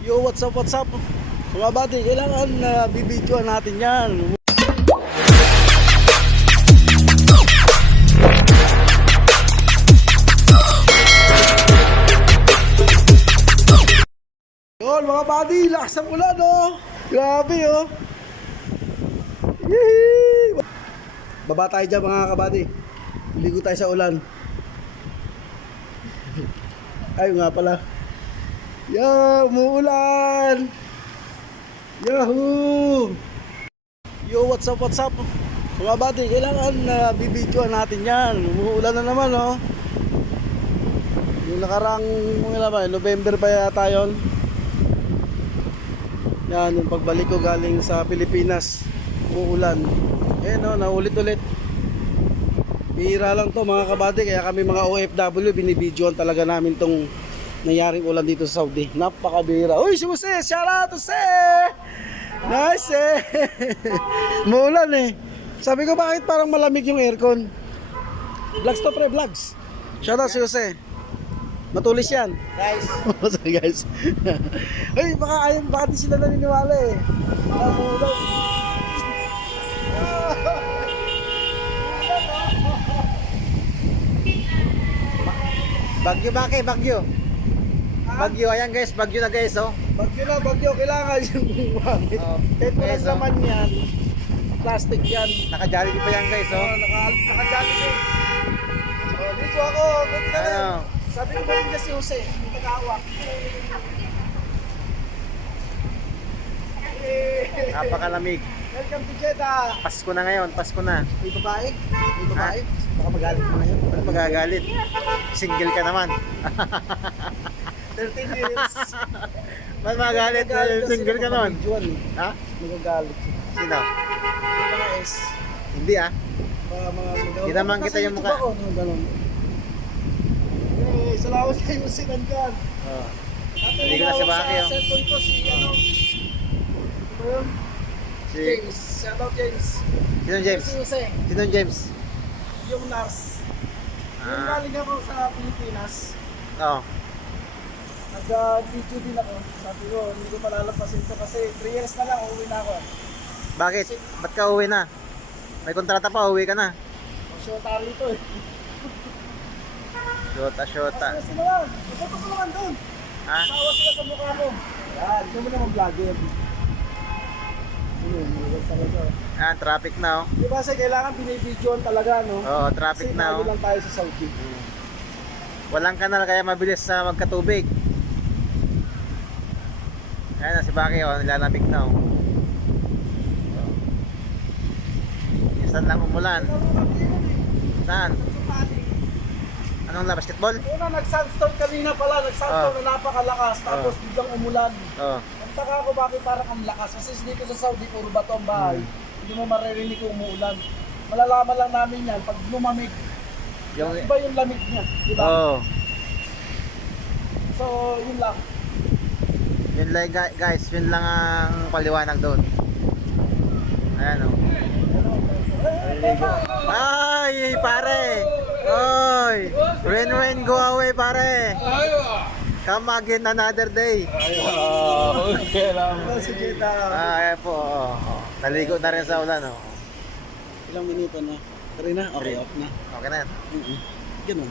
Yo, what's up, what's up? Mga buddy, kailangan na bibidyoan natin yan. Yun, mga buddy, lakas ng ulan, oh. Grabe, oh. Yee! Baba tayo dyan, mga kabady. Ligo tayo sa ulan. Ay, nga pala. Yo, umuulan. Yahoo! Yo, what's up, what's up? Mga buddy, kailangan na bibidyoan natin yan. Umuulan na naman, oh. Yung nakarang, November pa yata yun. Yan, yung pagbalik ko galing sa Pilipinas, umuulan. Ayan, oh, naulit-ulit. Bihira lang to, mga kabady. Kaya kami mga OFW, binibidyoan talaga namin tong nangyaring ulan dito sa Saudi. Napakabihira. Uy, si Jose! Shout out to Jose! Nice eh! Umuulan eh. Sabi ko, bakit parang malamig yung aircon? Vlogs to pre, vlogs. Shout out si Jose. Matulis yan. Guys, Sorry guys. Ay, baka di sila naniniwala eh. Umuulan. bagyo ba kay bagyo? Bagyo, ayan guys, bagyo na guys, oh. Bagyo na, bagyo. Kailangan yung bumamit. Oh, Kahit walang yes, oh. laman yan. Plastic yan. Nakajali pa yan guys, oh. Nakadali eh. Oh, dito ako. Buti ka na. Ano? Sabi ko ba rin si Jose? Yung tagawak. Napakalamig. Welcome to Jeddah. Pasko na ngayon, Pasko na. May babae? May babae? Baka magalit mo ngayon. Ba't magagalit? Single ka naman. 13 years. Ba't magagalit? Single ka naman. Ha? Magagalit. Sino? Yung mga S. Hindi ah. Mga Di naman kita yung mukha. Ganun. Eh, salamat sa iyo sinanggan. Oh. Hindi ko na si Baki, oh. Cellphone ko si ano. Ano yun? Si... James. Shout out James. Sino James? Si Jose. Sino James? Yung nurse. Yung Ah. galing ako sa Pilipinas. Oo. Nag-video din ako. Sabi ko, hindi ko palalapasin ito kasi 3 years na lang, uuwi na ako. Bakit? Ba't ka uwi na? May kontrata pa, uwi ka na. Shotary ito eh. Shota. Kasi sila lang. Gusto ko naman doon. Ha? Sawa sila sa mukha mo. Yan, hindi mo naman vlogger. Yun, talaga. Ah, traffic na, oh. Di ba kasi kailangan binibidyoan talaga, no? Oo, traffic Kasi na, bago oh. lang tayo sa Saudi. Walang kanal kaya mabilis na magkatubig. Ayan na si Baki, oh, nilalamig na, oh. Minsan lang umulan. Saan? Anong la, basketball? Una, nag-sandstorm kanina pala. Nag-sandstorm na napakalakas. Tapos biglang umulan. Oo. Nagtaka ako bakit parang ang lakas. Kasi dito sa Saudi, puro bato ang bahay. Hindi mo maririnig kung umuulan. Malalaman lang namin yan pag lumamig. Yung... Iba yung lamig niya. Di ba? Oo. So, yun lang. Yun lang guys, yun lang ang paliwanag doon. Ayan, oh. Ay, pare! Oy! Rain, go away, pare! Come again another day. Okay lang. Si Jeddah. Ayan po, oh. Naligo na rin sa ulan, oh. Ilang minuto na? 3 na? Okay, off na. Okay na yan. Ganun.